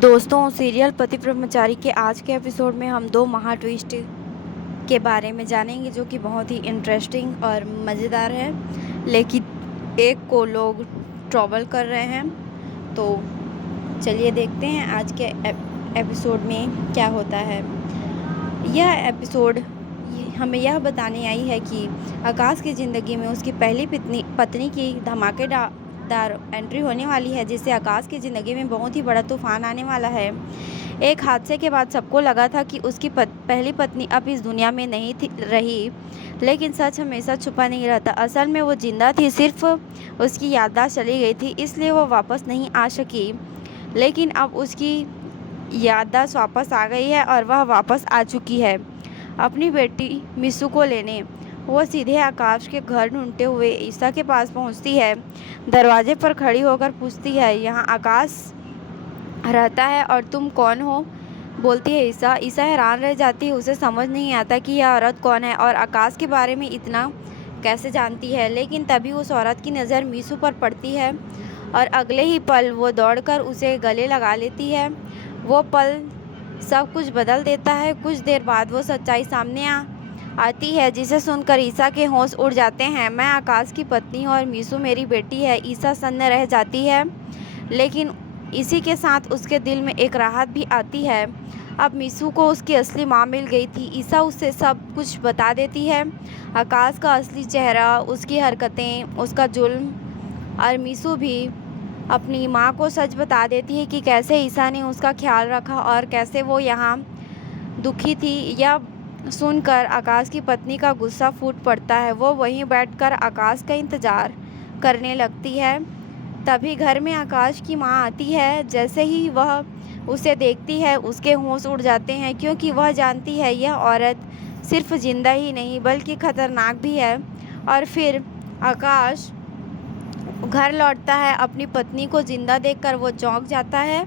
दोस्तों, सीरियल पति ब्रह्मचारी के आज के एपिसोड में हम दो महा ट्विस्ट के बारे में जानेंगे जो कि बहुत ही इंटरेस्टिंग और मज़ेदार है। लेकिन एक को लोग ट्रबल कर रहे हैं। तो चलिए देखते हैं आज के एपिसोड में क्या होता है। यह एपिसोड हमें यह बताने आई है कि आकाश की ज़िंदगी में उसकी पहली पत्नी की धमाकेदार एंट्री होने वाली है, जिससे आकाश की ज़िंदगी में बहुत ही बड़ा तूफान आने वाला है। एक हादसे के बाद सबको लगा था कि उसकी पहली पत्नी अब इस दुनिया में नहीं रही, लेकिन सच हमेशा छुपा नहीं रहता। असल में वो जिंदा थी, सिर्फ उसकी याददाश्त चली गई थी, इसलिए वो वापस नहीं आ सकी। लेकिन अब उसकी याददाश्त वापस आ गई है और वह वापस आ चुकी है अपनी बेटी मिसू को लेने। वो सीधे आकाश के घर ढूंढते हुए ईसा के पास पहुंचती है। दरवाजे पर खड़ी होकर पूछती है, यहाँ आकाश रहता है और तुम कौन हो? बोलती है ईसा। ईसा हैरान रह जाती है, उसे समझ नहीं आता कि यह औरत कौन है और आकाश के बारे में इतना कैसे जानती है। लेकिन तभी उस औरत की नज़र मीसू पर पड़ती है और अगले ही पल वो दौड़कर उसे गले लगा लेती है। वो पल सब कुछ बदल देता है। कुछ देर बाद वो सच्चाई सामने आती है, जिसे सुनकर ईसा के होश उड़ जाते हैं। मैं आकाश की पत्नी और मीसू मेरी बेटी है। ईसा सन्न रह जाती है, लेकिन इसी के साथ उसके दिल में एक राहत भी आती है। अब मीसू को उसकी असली माँ मिल गई थी। ईसा उससे सब कुछ बता देती है, आकाश का असली चेहरा, उसकी हरकतें, उसका जुल्म। और मीसू भी अपनी माँ को सच बता देती है कि कैसे ईसा ने उसका ख्याल रखा और कैसे वो यहाँ दुखी थी। यह सुनकर आकाश की पत्नी का गुस्सा फूट पड़ता है। वो वहीं बैठकर आकाश का इंतज़ार करने लगती है। तभी घर में आकाश की माँ आती है। जैसे ही वह उसे देखती है, उसके होश उड़ जाते हैं, क्योंकि वह जानती है यह औरत सिर्फ जिंदा ही नहीं बल्कि खतरनाक भी है। और फिर आकाश घर लौटता है। अपनी पत्नी को जिंदा देखकर वो चौंक जाता है।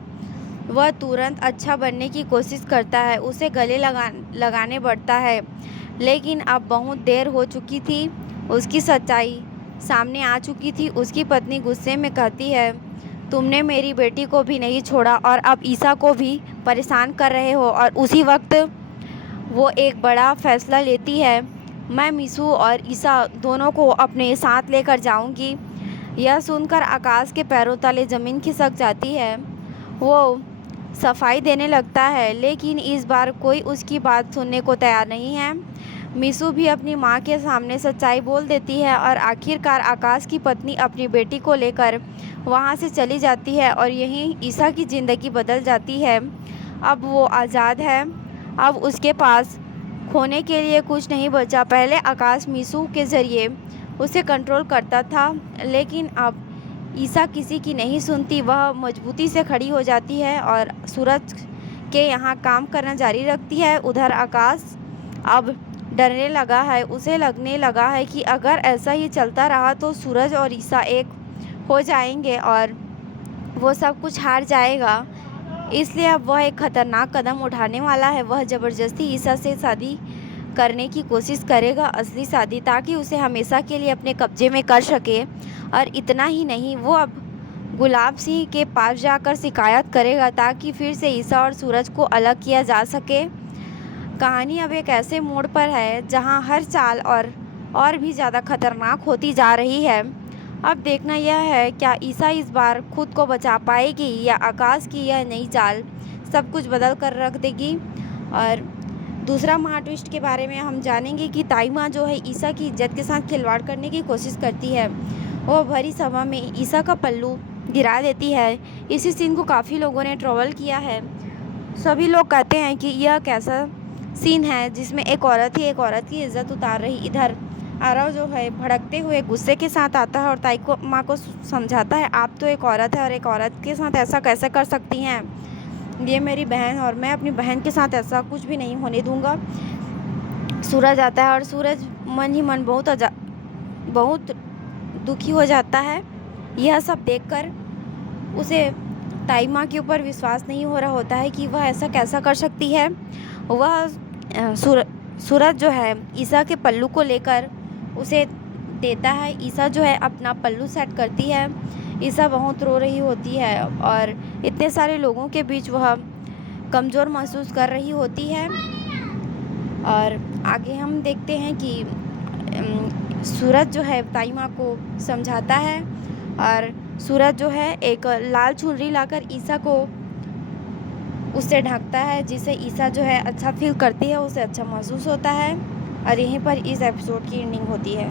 वह तुरंत अच्छा बनने की कोशिश करता है, उसे गले लगाने बढ़ता है, लेकिन अब बहुत देर हो चुकी थी। उसकी सच्चाई सामने आ चुकी थी। उसकी पत्नी गुस्से में कहती है, तुमने मेरी बेटी को भी नहीं छोड़ा और अब ईसा को भी परेशान कर रहे हो। और उसी वक्त वो एक बड़ा फैसला लेती है, मैं मिसू और ईसा दोनों को अपने साथ लेकर जाऊंगी। यह सुनकर आकाश के पैरों तले ज़मीन खिसक जाती है। वो सफाई देने लगता है, लेकिन इस बार कोई उसकी बात सुनने को तैयार नहीं है। मिसू भी अपनी माँ के सामने सच्चाई बोल देती है और आखिरकार आकाश की पत्नी अपनी बेटी को लेकर वहाँ से चली जाती है और यहीं ईसा की ज़िंदगी बदल जाती है। अब वो आज़ाद है। अब उसके पास खोने के लिए कुछ नहीं बचा। पहले आकाश मिसू के ज़रिए उसे कंट्रोल करता था, लेकिन अब ईसा किसी की नहीं सुनती। वह मजबूती से खड़ी हो जाती है और सूरज के यहाँ काम करना जारी रखती है। उधर आकाश अब डरने लगा है। उसे लगने लगा है कि अगर ऐसा ही चलता रहा तो सूरज और ईसा एक हो जाएंगे और वो सब कुछ हार जाएगा। इसलिए अब वह एक खतरनाक कदम उठाने वाला है। वह ज़बरदस्ती ईसा से शादी करने की कोशिश करेगा, असली शादी, ताकि उसे हमेशा के लिए अपने कब्जे में कर सके। और इतना ही नहीं, वो अब गुलाब सिंह के पास जाकर शिकायत करेगा ताकि फिर से ईसा और सूरज को अलग किया जा सके। कहानी अब एक ऐसे मोड़ पर है जहां हर चाल और भी ज़्यादा खतरनाक होती जा रही है। अब देखना यह है, क्या ईसा इस बार खुद को बचा पाएगी या आकाश की यह नई चाल सब कुछ बदल कर रख देगी। और दूसरा महा ट्विस्ट के बारे में हम जानेंगे कि ताई माँ जो है ईसा की इज्जत के साथ खिलवाड़ करने की कोशिश करती है। वो भरी सभा में ईसा का पल्लू गिरा देती है। इसी सीन को काफ़ी लोगों ने ट्रोल किया है। सभी लोग कहते हैं कि यह कैसा सीन है जिसमें एक औरत ही एक औरत की इज्जत उतार रही। इधर आरव जो है भड़कते हुए गुस्से के साथ आता है और ताई को माँ को समझाता है, आप तो एक औरत है और एक औरत के साथ ऐसा कैसे कर सकती हैं? ये मेरी बहन और मैं अपनी बहन के साथ ऐसा कुछ भी नहीं होने दूंगा। सूरज आता है और सूरज मन ही मन बहुत दुखी हो जाता है। यह सब देखकर उसे ताई माँ के ऊपर विश्वास नहीं हो रहा होता है कि वह ऐसा कैसा कर सकती है। वह सूरज जो है ईसा के पल्लू को लेकर उसे देता है। ईसा जो है अपना पल्लू सेट करती है। ईसा बहुत रो रही होती है और इतने सारे लोगों के बीच वह कमज़ोर महसूस कर रही होती है। और आगे हम देखते हैं कि सूरज जो है ताई माँ को समझाता है और सूरज जो है एक लाल चुनरी लाकर ईसा को उससे ढकता है, जिससे ईसा जो है अच्छा फ़ील करती है, उसे अच्छा महसूस होता है। और यहीं पर इस एपिसोड की एंडिंग होती है।